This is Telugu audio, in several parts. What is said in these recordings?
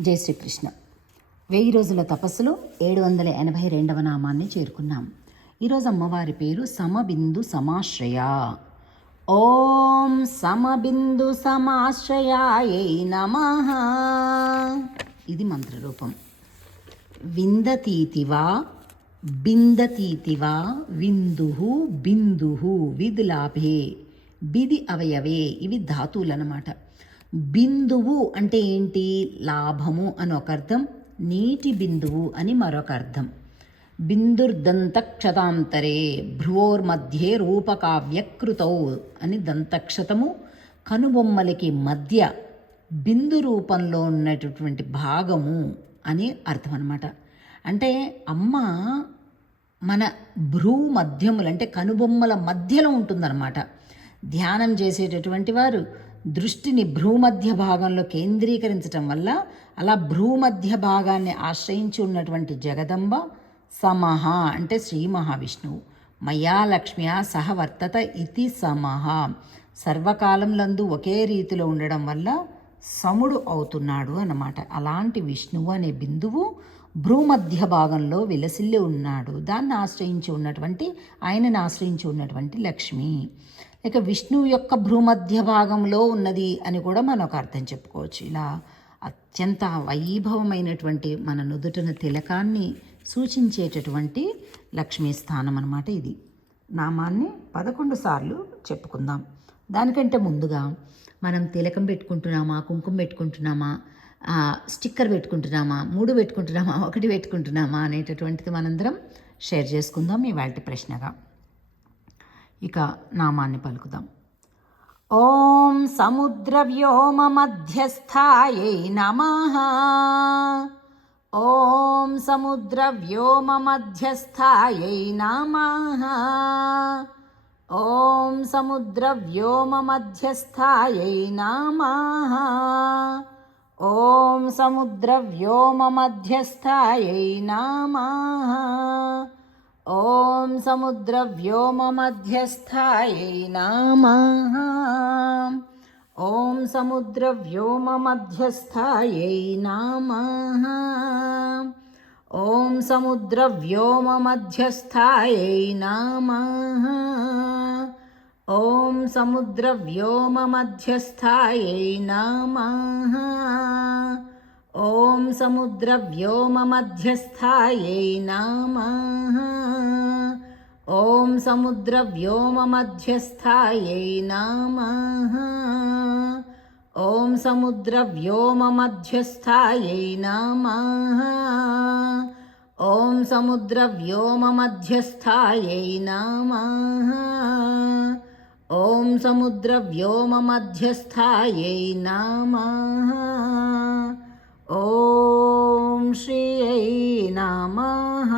జై శ్రీకృష్ణ. వెయ్యి రోజుల తపస్సులో ఏడు వందల ఎనభై రెండవ నామాన్ని చేరుకున్నాం. ఈరోజు అమ్మవారి పేరు సమబిందు సమాశ్రయ. ఓం సమబిందు సమాశ్రయాయై నమ. ఇది మంత్రరూపం. విందతీతివా బిందతీతివా విందు బిందు విధులాభే బిది అవయవే ఇవి ధాతువులు అన్నమాట బిందువు అంటే ఏంటి? లాభము అని ఒక అర్థం నీటి బిందువు అని మరొక అర్థం. బిందుర్దంతక్షతాంతరే భ్రువోర్మధ్యే రూపకావ్యకృతౌ అని దంతక్షతము కనుబొమ్మలకి మధ్య బిందు రూపంలో ఉన్నటువంటి భాగము అని అర్థం అనమాట అంటే అమ్మ మన భ్రూ మధ్యములు అంటే కనుబొమ్మల మధ్యలో ఉంటుందన్నమాట. ధ్యానం చేసేటటువంటి వారు దృష్టిని భ్రూమధ్య భాగంలో కేంద్రీకరించటం వల్ల అలా భ్రూమధ్య భాగాన్ని ఆశ్రయించి ఉన్నటువంటి జగదంబ సమహ అంటే శ్రీ మహావిష్ణువు. మయా లక్ష్మ్యా సహ వర్తత ఇతి సమహ. సర్వకాలంలందు ఒకే రీతిలో ఉండడం వల్ల సముడు అవుతున్నాడు అన్నమాట. అలాంటి విష్ణువు అనే బిందువు భ్రూమధ్య భాగంలో విలసిల్లి ఉన్నాడు. దాన్ని ఆశ్రయించి ఉన్నటువంటి ఆయనని ఆశ్రయించి ఉన్నటువంటి లక్ష్మి. ఇక విష్ణువు యొక్క భ్రూమధ్య భాగంలో ఉన్నది అని కూడా మనం ఒక అర్థం చెప్పుకోవచ్చు. ఇలా అత్యంత వైభవమైనటువంటి మన నుదుటిన తిలకాన్ని సూచించేటటువంటి లక్ష్మీ స్థానం అన్నమాట ఇది. నామాన్ని పదకొండు సార్లు చెప్పుకుందాం. దానికంటే ముందుగా మనం తిలకం పెట్టుకుంటున్నామా కుంకుమ పెట్టుకుంటున్నామా స్టిక్కర్ పెట్టుకుంటున్నామా మూడు పెట్టుకుంటున్నామా ఒకటి పెట్టుకుంటున్నామా అనేటటువంటిది మనందరం షేర్ చేసుకుందాం ఇవాళ ప్రశ్నగా. ఇక నామాన్ని పలుకుదాం. ఓం సముద్ర వ్యోమ మధ్యస్థాయై నమ. ఓం సముద్ర వ్యోమ మధ్యస్థాయై నమ. ఓం సముద్ర వ్యోమ మధ్యస్థాయై నమ. ॐ समुद्रव्योममध्यस्थायै नामाः ॐ समुद्रव्योममध्यस्थायै नामाः ॐ समुद्रव्योममध्यस्थायै नामाः ॐ समुद्रव्योममध्यस्थायै नामाः समुद्रव्योममध्यस्थायै नमः ॐ समुद्रव्योममध्यस्थायै नमः ॐ समुद्रव्योममध्यस्थायै नमः ॐ समुद्रव्योममध्यस्थायै नमः ॐ समुद्रव्योममध्यस्थायै नमः ॐ समुद्रव्योममध्यस्थायै नमः ॐ श्रियै नमः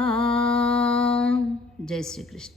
जय श्रीकृष्ण